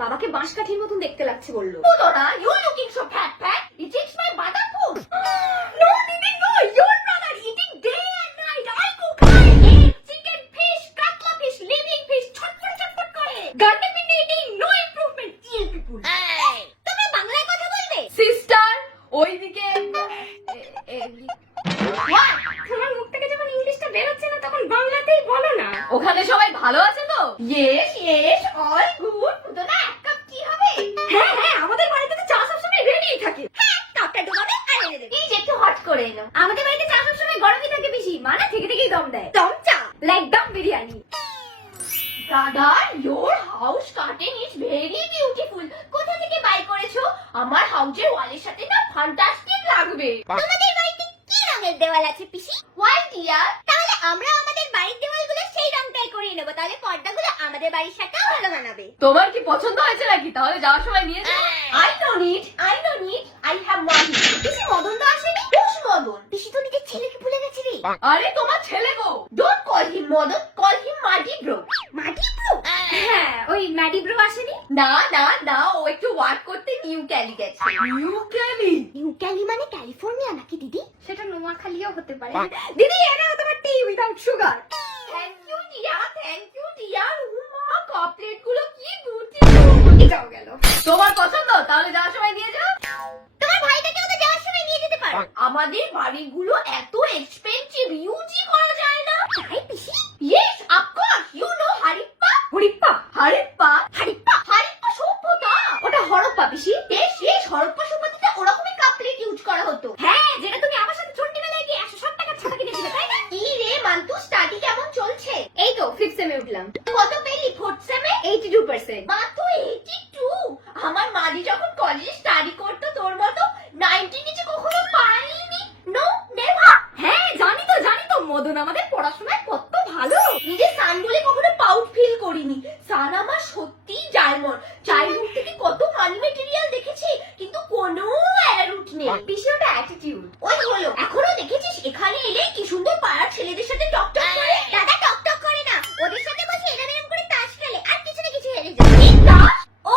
বাবাকে বাঁশ কাঠির মতন দেখতে লাগছে বললো। Dora, you're looking so fat. He takes my mother food. No, Didi, no, your brother eating day and night. I cook egg, chicken, fish, katla fish, living fish, ছটফট করে। Garden eating, no improvement. Ill people. তোমরা বাংলায় কথা বলবে? Sister, ওইদিকে তোমার মুখ থেকে যখন ইংলিশটা বেরোচ্ছে না তখন বাংলাতেই বলো না। ওখানে সবাই ভালো আছে তো? Yes, all good. Dora, এক কাপ কি হবে? হ্যাঁ হ্যাঁ, আমাদের বাড়িতে তো চা সবসময় রেডি থাকে। কাপটা ডোবাবে আর এনে দেবে। এই যে একটু হট করে এলো। আমাদের বাড়িতে চা সবসময় গরমই থাকে বেশি, মানে থেকে থেকেই দম দেয়। দম চা। Like dum biryani. Brother, your house curtain is very beautiful. কোথা থেকে বাই করেছো? আমার হাউসের ওয়ালের সাথে না ফ্যান্টাস্টিক লাগবে। তোমাদের বাড়িতে কি রঙের দেওয়াল আছে পিসি? White deer. তাহলে আমরা আমাদের বাড়ির দেওয়ালগুলো সেই রংটাই করিয়ে নেব। তাহলে পর্দাগুলো আমাদের বাড়ির সাথেও ভালো মানাবে। তোমার কি পছন্দ হয়েছে নাকি? তাহলে যাওয়ার সময় নিয়ে যাও। I don't need. I have money. পিসি মদন তো আসেনি? কোন মদন? পিসি তো নিজের ছেলেকে ভুলে গেছে রে। আরে তোমার ছেলে গো। Don't call him Madan, call him মাটি ব্রো। মাটি ব্রো? হ্যাঁ, ওই ম্যাডি ব্রো আসেনি? না, ও একটু ওয়ার্ক করতে নিউ ক্যালি গেছে। New Cali? নিউ ক্যালি মানে ক্যালিফোর্নিয়া নাকি দিদি? সেটা নোয়াখালীও হতে পারে। দিদি, এটা তোমার tea without sugar. Thank you dear. মা কাপলেট গুলো কি বিউটিফুল। এটাও গেল। তোমার পছন্দ? তাহলে যাওয়ার সময় নিয়ে যাও। তোমার ভাইটাকেও তো যাওয়ার সময় নিয়ে যেতে পারো। আমাদের বাড়িগুলো এত এক্সপেন্সিভ, ইউজই করা যায় না। তাই PC? Yes, of course. You know Harappa? Harappa? Harappa সভ্যতা। ওটা হরপ্পা পিসি। yes, হরপ্পা সভ্যতাতে ওরকমই কাপলেট ইউজ করা হতো। হ্যাঁ, যেটা তুমি আমার সাথে চন্ডী মেলায় গিয়ে 160 টাকার ছাতা কিনেছিলে, তাই না? কি রে মান্তু, স্টাডি কেমন চলছে? এই তো 5th সেমে উঠলাম। কত পেলি 4th সেমে? 82%। মাত্র 82? আমার মাঝি যখন কলেজে স্টাডি করতো তোর মতো 90 নিচে কখনো পাইনি। No, never. হ্যাঁ, জানি তো মদন আমাদের পড়াশোনায় কত ভালো। নিজের সান বলে কখনো প্রাউড ফিল করিনি। সান আমার সত্যিই ডায়মন্ড। চাইল্ডহুড থেকে কত মানি মেটেরিয়াল দেখেছি, কিন্তু কোনো অ্যারুট নেই। পিসি ওটা অ্যাটিটিউড। ওই হলো, এখনো দেখেছিস এখানে এলে কি সুন্দর পাড়ার ছেলেদের সাথে টকটক করে। দাদা টকটক করে না, ওদের সাথে বসে এরম এরম করে তাস খেলে আর কিছু না কিছু হেরে যায়। কি তাস? ও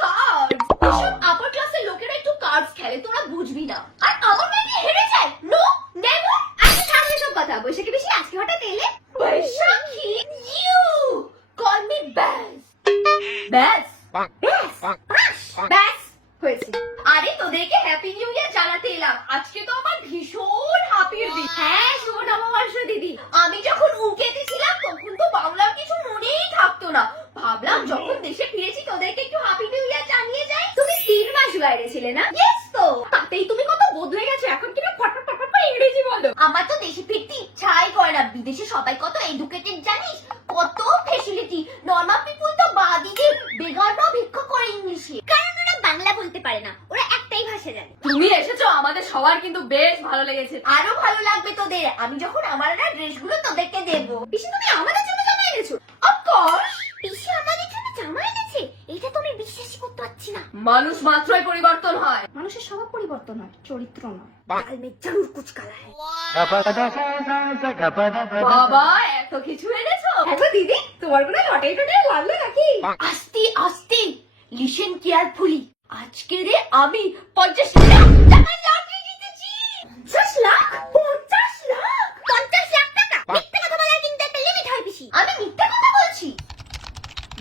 কার্ডস। এসব আপার ক্লাসের লোকেরা একটু কার্ডস খেলে, তোরা বুঝবি না। আর আমার মেয়ে হেরে যায়। No, never. আচ্ছা, ছাড়ো এসব কথা। বৈশাখী পিসি আজকে হঠাৎ এলে? বৈশাখী, ইউ কল মি ব্যাস। ব্যাস ব্যাস হয়েছে। আরে তোদেরকে হ্যাপি নিউ ইয়ার জানাতে এলাম। আজকে তো আমার ভীষণ হ্যাপির দিন। হ্যাঁ, শুভ নববর্ষ দিদি। আমি যখন উকেতে ছিলাম তখন তো বাংলার কিছু মনেই থাকতো না। ভাবলাম যখন দেশে ফিরেছি তোদেরকে একটু হ্যাপি নিউ ইয়ার জানিয়ে যাই। তুমি 3 মাস বাইরে ছিলে না? ইয়েস তো। তাতেই তুমি কত বদলে গেছো। এখন কিনা ফটফট ইংরেজি বলো। আমার তো দেশে ফিরতে ইচ্ছাই করে না। বিদেশে সবাই কত এডুকেটেড জানিস, কত ফেসিলিটি। নর্মাল পিপল তো বাদিকে বেগাররাও ভিক্ষা করে ইংলিশে, কারণ ওরা বাংলা বলতে পারে না, ওরা একটাই ভাষা জানে। তুমি এসেছো, আমাদের সবার কিন্তু বেশ ভালো লেগেছে। আরো ভালো লাগবে তোদের আমি যখন আমার ড্রেসগুলো তোদেরকে দেবো। পিসি, তুমি আমাদের জন্য জামা এনেছো? অফকোর্স। পিসি আমাদের জন্য জামা এনেছে? এটা তো আমি বিশ্বাসই করতে পারছি না। মানুষ মাত্রই পরিবর্তন হয়। মানুষের স্বভাব পরিবর্তন হয়, চরিত্র নয়। কাল মে জরুর কুছ কালা है। বাবা, এত কিছু এনেছো? হ্যাঁ দিদি, তোমার কোনো লটারি লাগলো নাকি? আস্তে আস্তে, লিসেন কেয়ারফুলি। আজকে রে আমি 50 লাখ টাকা লটারি জিতেছি। 50 লাখ? 50 লাখ? 50 লাখ টাকা? মিথ্যা কথা বলার কিন্তু একটা লিমিট হয় পিসি। আমি মিথ্যা কথা বলছি?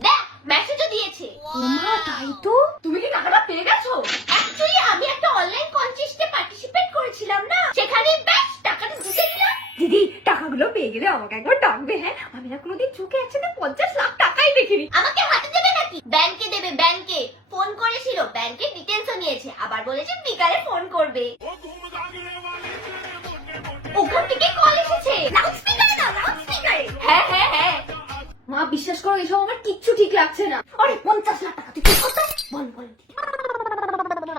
দেখ, মেসেজও দিয়েছে। ওমা, তাই তো। তুমি কি টাকাটা পেয়ে গেছো? অ্যাকচুয়ালি আমি একটা অনলাইন কনটেস্টে পার্টিসিপেট করেছিলাম না, সেখানে ব্যাস টাকাটা জিতে নিলাম। দিদি, টাকাগুলো পেয়ে গেলে আমাকে একবার ডাকবে। হ্যাঁ, আমি না কোনোদিন চোখে একসাথে 50 লাখ টাকাই দেখিনি। আমাকে হাতে দেবে নাকি? ব্যাংকে দেবে, ব্যাংকে। ফোন করেছিল, ব্যাংকের ডিটেইলসও নিয়েছে, আবার বলেছে বিকালে ফোন করবে। ওখান থেকে কল এসেছে। লাউডস্পিকারে দাও, লাউডস্পিকারে। হ্যাঁ। মা, বিশ্বাস করো, এসব আমার কিচ্ছু ঠিক লাগছে না। আরে 50 লাখ টাকা, তুই কি করতে? বল।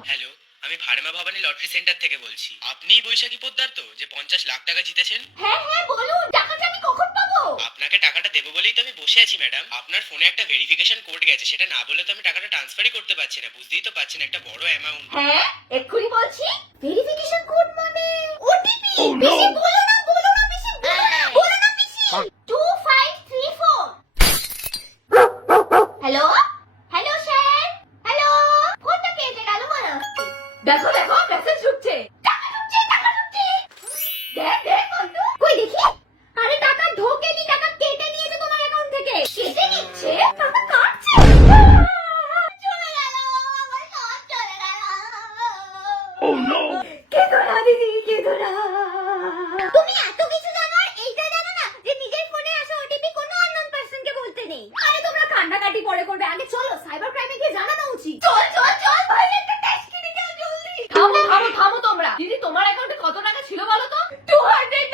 হ্যালো, আমি ভাড়েমা ভবানী লটারি সেন্টার থেকে বলছি। আপনিই বৈশাখী পোদ্দার তো, যে 50 লাখ টাকা জিতেছেন? হ্যাঁ, বলুন, টাকাটা আমি কখন পাবো? আপনাকে টাকাটা দেবো বলেই তো আমি বসে আছি ম্যাডাম। আপনার ফোনে একটা ভেরিফিকেশন কোড গেছে, সেটা না বলে তো আমি টাকাটা ট্রান্সফারই করতে পারছি না। বুঝতেই তো পারছেন, একটা বড় অ্যামাউন্ট। হ্যাঁ, এক্ষুনি বলছি। ভেরিফিকেশন কোড মানে ওটিপি। বেশি বলো না পিসি, বলো না পিসি। 2534। হ্যালো, কত টাকা ছিল বলো তো? 200